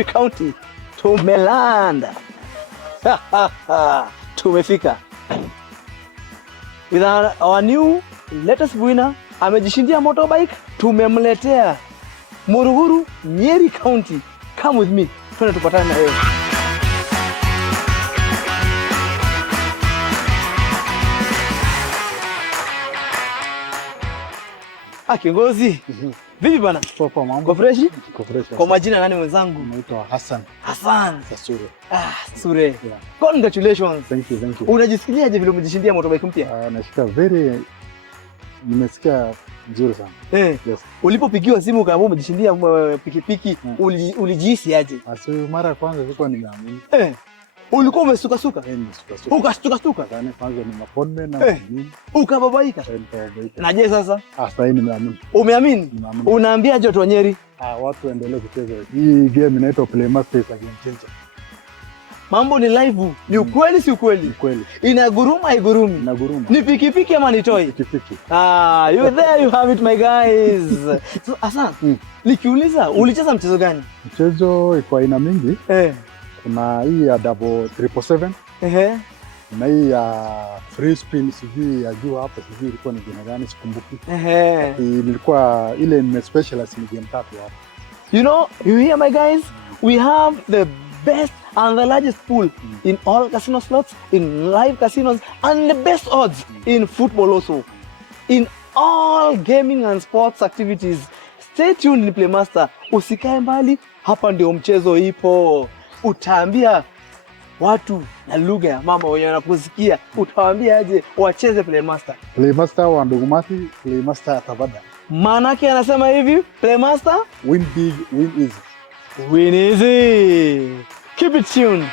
Nyeri County. Tumelanda. Tumefika. With our new latest winner, amejishindia motorbike, tumemletea Muruhuru, Nyeri County. Come with me. Twende tupatane na yeye. Kiongozi. Vipi bana? Poa mambo. Kwa fresh? Kwa fresh. Kwa majina nani mwenzangu? Naitwa Hassan. Hassan Sasure. Sure. Yeah. Congratulations. Thank you. Unajisikiaje vile umejishindia motorbike mpya? Nasikia nimesikia nzuri sana. Yes. Ulipopigiwa simu kama umejishindia pikipiki, ulijihisi aje? Mara ya kwanza nilikuwa nimeamini. Ulikuwa umesuka-suka? Ukastuka-stuka? Yaani kwanza ni mapone na nini? Ukababaika? Na je sasa? Sasa nimeamini. Umeamini? Unaambiaje watu wa Nyeri? Watu waendelee kucheza. Hii game inaitwa Playmaster game changer. Mambo ni live. Ni ukweli si ukweli? Ukweli. Inaguruma haigurumi? Inaguruma. Ni pikipiki ama ni toy? Pikipiki. You there you have it my guys. So Hassan, nikiuliza ulicheza mchezo gani? Mchezo iko aina mingi. Kuna hii ya double 777. Na hii ya free spin sijui ya juu hapo sijui ilikuwa ni jina gani sikumbuki. Ilikuwa ile ni specialist ni game tatu hapo. You know, you hear my guys? We have the best and the largest pool in all casino slots, in live casinos, and the best odds in football also. In all gaming and sports activities. Stay tuned in Playmaster. Usikae mbali, hapa ndio mchezo ipo. Utaambia watu na lugha ya mama wenye wanaposikia, utawaambia aje wacheze Playmaster. Playmaster wa Ndugumati, Playmaster Tabada. Manake anasema hivi, Playmaster, win big, win easy. Win easy. Keep it tuned.